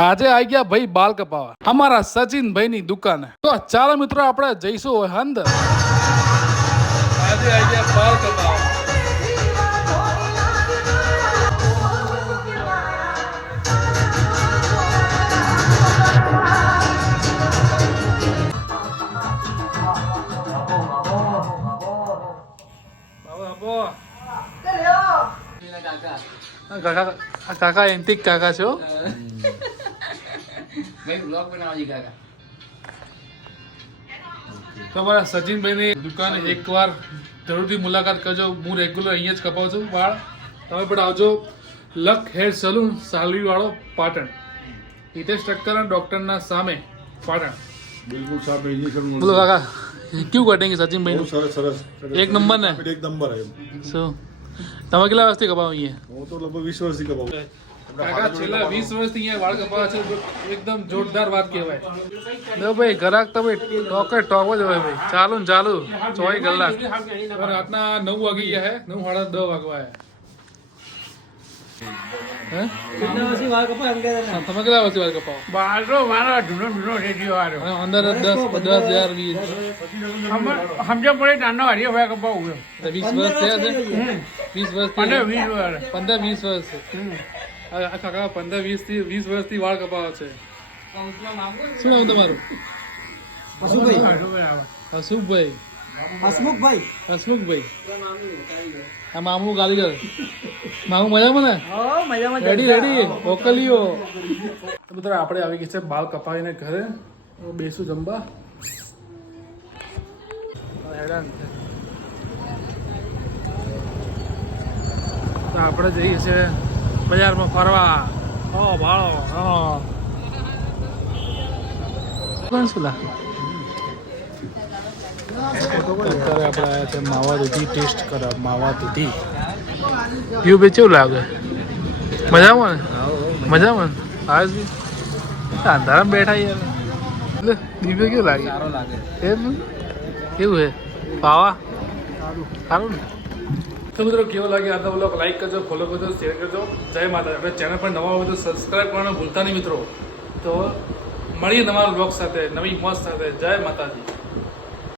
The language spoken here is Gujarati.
આજે આવી ગયા ભાઈ બાલ કપાવા અમારા સચિન ભાઈ ની દુકાને. તો ચાલો મિત્રો આપણે જઈશું અંદર. આજે આવી ગયા બાલ કપાવા. કાકા એન્ટિક કાકા છો. તમારા સચિનભાઈની દુકાને એકવાર જરૂરથી મુલાકાત કરજો. હું રેગ્યુલર અહીંયા જ કપાવું છું વાળ. તમે પણ આવજો. લક હેર સલૂન સાલવી વાળો પાટણ. હિતેશ ઠક્કર ડોક્ટરના સામે પાટણ. બિલકુલ સાહેબ ઇન્જેક્શન બોલો કાકા કેવું કટિંગ સચિનભાઈ? સરસ સરસ એક નંબર ને? એક નંબર. શું તમે કેટલા વર્ષથી કપાવો અહીંયા? હું તો લગભગ 20 વર્ષથી કપાવું. કાકા છેલ્લા 20 વર્ષથી અહીંયા વાળ કપાવા છે. એકદમ જોરદાર વાત કહેવાય. જો ભાઈ ગ્રાહક તમે ટોકે ટોક જ હોય ભાઈ. ચાલુ ને ચાલુ 24 કલાક. રાતના 9 વાગી ગયા હે. 9 સાડા 10 વાગવા આયા. તમે કેટલા વર્ષથી વાળ કપાવો? બાળકો મારા જૂનો રેડિયો આવ્યો અંદર 10,000 20 સમજ પડે નાનો હરિયો ભાઈ કપાવું 20 વર્ષ થયા છે. 20 વર્ષ 15-20 વર્ષ આ કાકા 15-20 વર્ષથી વાળ કપાવે છે. શું નામ તમારું? હસમુખભાઈ. હસમુખભાઈ આ મામું ગાલીગર. મામું મજામાં ને? રેડી મોકલીઓ. મિત્રો આપણે આવી ગઈ છે બાલ કપાવીને ઘરે. બેસું જમવા. હેરાન છે. તો આપણે જઈએ છીએ બજારમાં ફરવા. ભાડો કોણ શું લાગે? અત્યારે આપણે આવ્યા છે માવા દૂધી ટેસ્ટ કરવા. માવા દૂધી વ્યૂ બે કેવું લાગે? મજામાં ને? મજામાં ને? આવે છે અંધારામાં બેઠા યાર. એટલે દીવે કેવું લાગે? સારો લાગે. એમ કેવું છે પાવા? સારું ને? તો મિત્રો કેવો લાગે આ બ્લોગ? લાઈક કરજો, ફોલો કરજો, શેર કરજો. જય માતા. આપણે ચેનલ પર નવા હોય તો સબસ્ક્રાઈબ કરવાનું ભૂલતા નહીં મિત્રો. તો મળીએ નવા બ્લોગ સાથે, નવી મોજ સાથે. જય માતાજી.